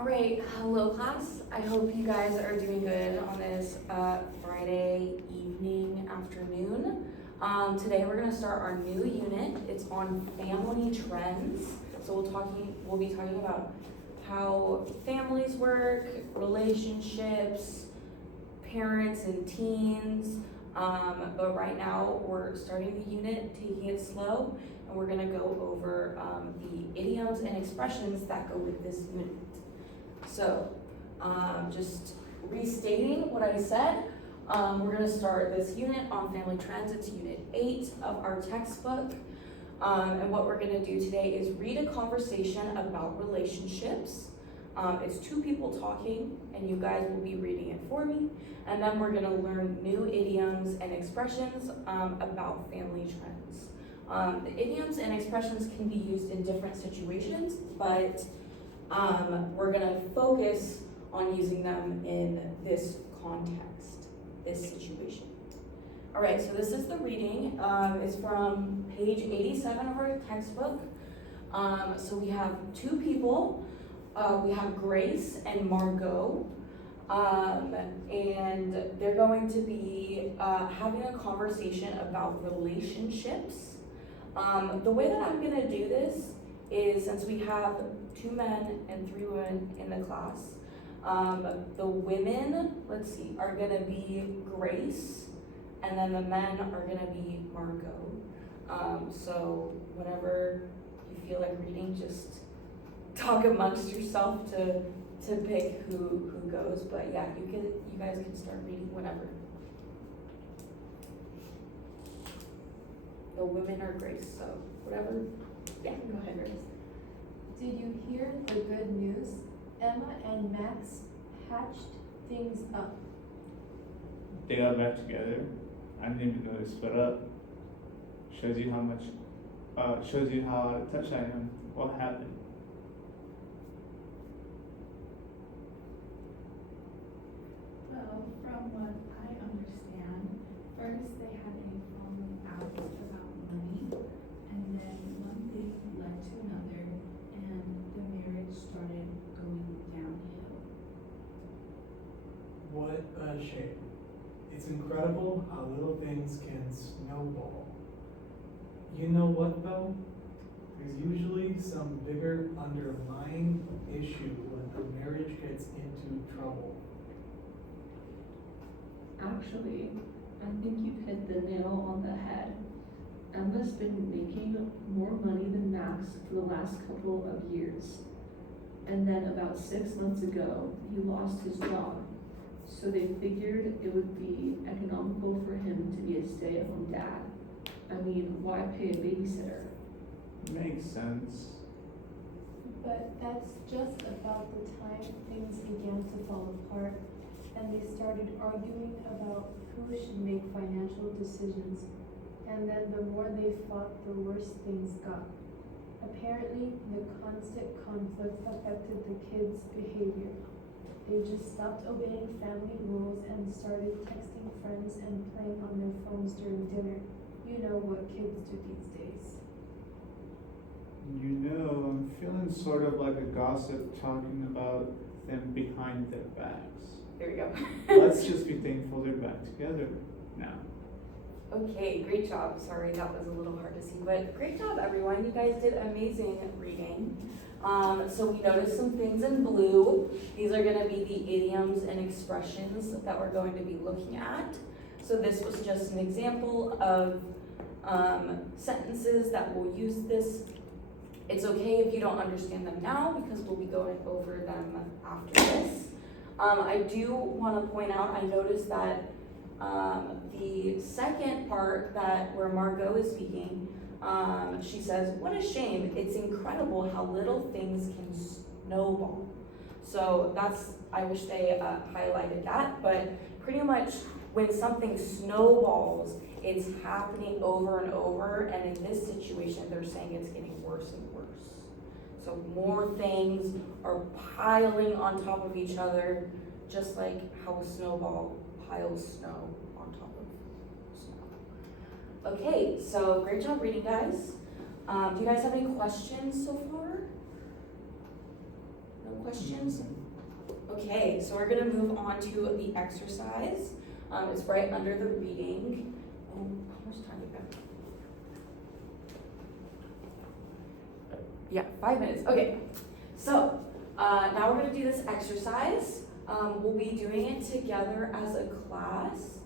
All right, hello class. I hope you guys are doing good on this Friday evening, afternoon. Today we're gonna start our new unit. It's on family trends. So we'll be talking about how families work, relationships, parents and teens. But right now we're starting the unit, taking it slow, and we're gonna go over the idioms and expressions that go with this unit. So, just restating what I said, we're gonna start this unit on family trends. It's unit 8 of our textbook. And what we're gonna do today is read a conversation about relationships. It's two people talking, and you guys will be reading it for me. And then we're gonna learn new idioms and expressions about family trends. The idioms and expressions can be used in different situations, but we're gonna focus on using them in this context, this situation. All right, so this is the reading. It's from page 87 of our textbook. So we have two people. We have Grace and Margot. And they're going to be having a conversation about relationships. The way that I'm gonna do this is, since we have 2 men and 3 women in the class, the women, let's see, are gonna be Grace, and then the men are gonna be Margot. So whenever you feel like reading, just talk amongst yourself to pick who goes. But yeah, you guys can start reading whenever. The women are Grace, so whatever. Yeah, go ahead, Grace. Did you hear the good news? Emma and Max hatched things up. They got back together. I didn't even notice, but shows you how much, shows you how out of touch I am. What happened? Well, from what I understand, first they had a falling out about money, and then one thing led to another, and the marriage started going downhill. What a shame. It's incredible how little things can snowball. You know what though? There's usually some bigger underlying issue when a marriage gets into trouble. Actually, I think you've hit the nail on the head. Emma's been making more money than Max for the last couple of years. And then about 6 months ago, he lost his job. So they figured it would be economical for him to be a stay-at-home dad. I mean, why pay a babysitter? Makes sense. But that's just about the time things began to fall apart, and they started arguing about who should make financial decisions. And then the more they fought, the worse things got. Apparently, the constant conflict affected the kids' behavior. They just stopped obeying family rules and started texting friends and playing on their phones during dinner. You know what kids do these days. You know, I'm feeling sort of like a gossip talking about them behind their backs. There we go. Let's just be thankful they're back together now. Okay, great job. Sorry, that was a little hard to see, but great job, everyone. You guys did amazing reading. So we noticed some things in blue. These are gonna be the idioms and expressions that we're going to be looking at. So this was just an example of sentences that will use this. It's okay if you don't understand them now, because we'll be going over them after this. I do wanna point out, I noticed that the second part where Margot is speaking, she says, "What a shame, it's incredible how little things can snowball." So I wish they highlighted that, but pretty much when something snowballs, it's happening over and over, and in this situation, they're saying it's getting worse and worse. So more things are piling on top of each other, just like how a snowball piles snow on top of snow. Okay, so great job reading, guys. Do you guys have any questions so far? No questions? Okay, so we're gonna move on to the exercise. It's right under the reading. How much time do we have? Yeah, 5 minutes. Okay, so now we're gonna do this exercise. We'll be doing it together as a class.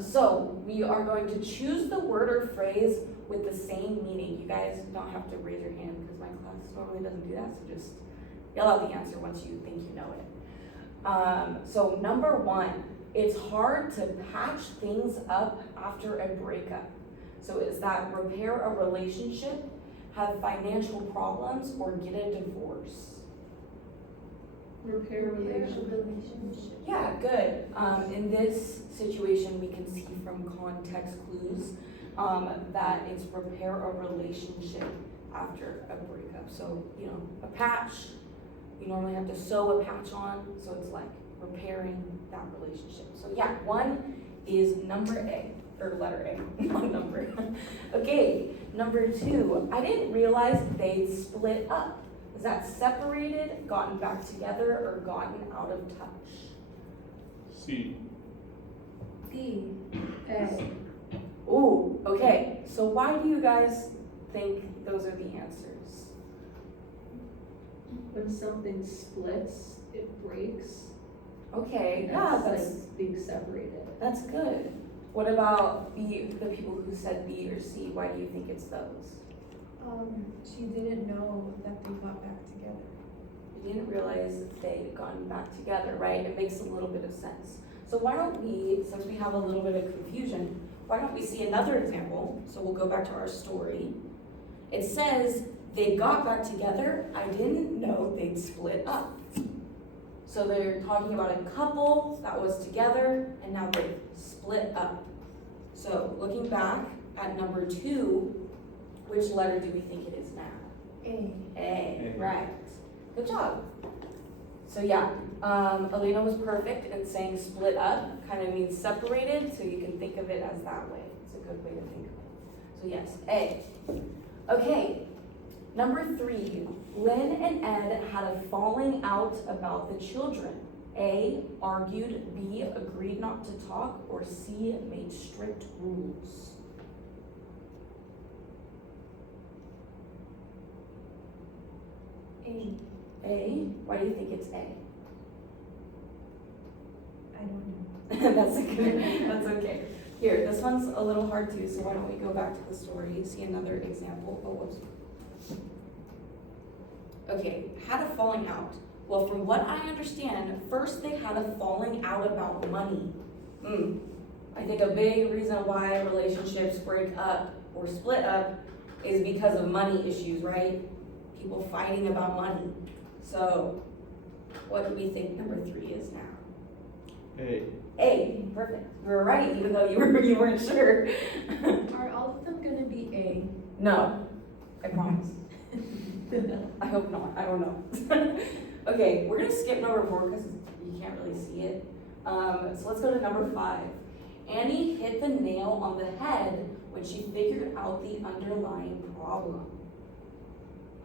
So we are going to choose the word or phrase with the same meaning. You guys don't have to raise your hand because my class normally doesn't do that, so just yell out the answer once you think you know it. So number 1, it's hard to patch things up after a breakup. So is that repair a relationship, have financial problems, or get a divorce? Repair relationship. relationship. Yeah, good. In this situation, we can see from context clues that it's repair a relationship after a breakup. So, you know, a patch, you normally have to sew a patch on, so it's like repairing that relationship. So yeah, 1 is number A, or letter A, not number. Okay, number 2, I didn't realize they'd split up. Is that separated, gotten back together, or gotten out of touch? C. D. A. Ooh, okay, so why do you guys think those are the answers? When something splits, it breaks. Okay, yeah, That's like being separated. that's good. What about the people who said B or C? Why do you think it's those? She didn't know that they got back together. You didn't realize that they'd gotten back together, right? It makes a little bit of sense. So why don't we, since we have a little bit of confusion, why don't we see another example? So we'll go back to our story. It says, they got back together. I didn't know they'd split up. So they're talking about a couple that was together and now they've split up. So looking back at number 2, which letter do we think it is now? A. A, right. Good job. So yeah, Elena was perfect in saying split up, kind of means separated, so you can think of it as that way. It's a good way to think of it. So yes, A. Okay, number 3, Lynn and Ed had a falling out about the children. A, argued, B, agreed not to talk, or C, made strict rules. A. A, why do you think it's A? I don't know. That's okay. Here, this one's a little hard too, so why don't we go back to the story, see another example. Oh, whoops. Okay, had a falling out. Well, from what I understand, first they had a falling out about money. I think a big reason why relationships break up or split up is because of money issues, right? People fighting about money. So, what do we think number 3 is now? A. A, perfect. You were right, even though you weren't sure. Are all of them gonna be A? No, I promise. I hope not. I don't know. Okay, we're gonna skip number 4 because you can't really see it. So let's go to number 5. Annie hit the nail on the head when she figured out the underlying problem.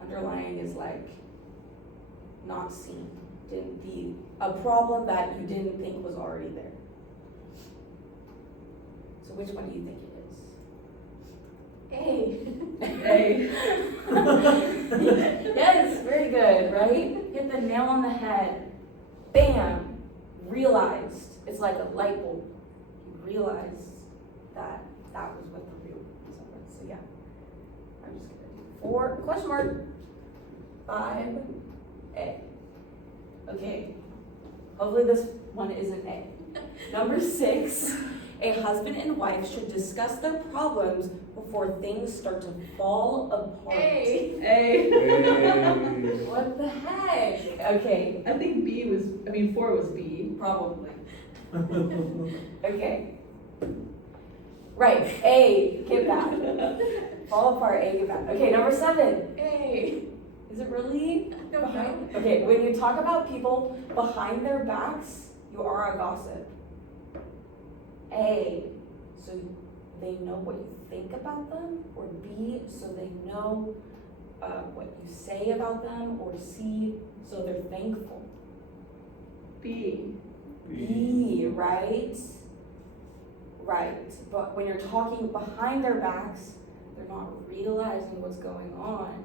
Underlying is like not seen. Didn't be a problem that you didn't think was already there. So which one do you think it is? A. A. Yes, very good, right? Hit the nail on the head. Bam! Realized. It's like a light bulb. You realize that that was what the real reason was. So yeah, I'm just gonna do 4, question mark, 5, A. Okay, hopefully this one isn't A. Number 6, a husband and wife should discuss their problems before things start to fall apart. A. A. What the heck? Okay, I think 4 was B. probably. Okay. Right, A, get back. Fall apart, A, get back. Okay, number 7. A. Is it really? I don't know. Okay, when you talk about people behind their backs, you are a gossip. A, so they know what you think about them, or B, so they know what you say about them, or C, so they're thankful? B. B, right? Right, but when you're talking behind their backs, they're not realizing what's going on.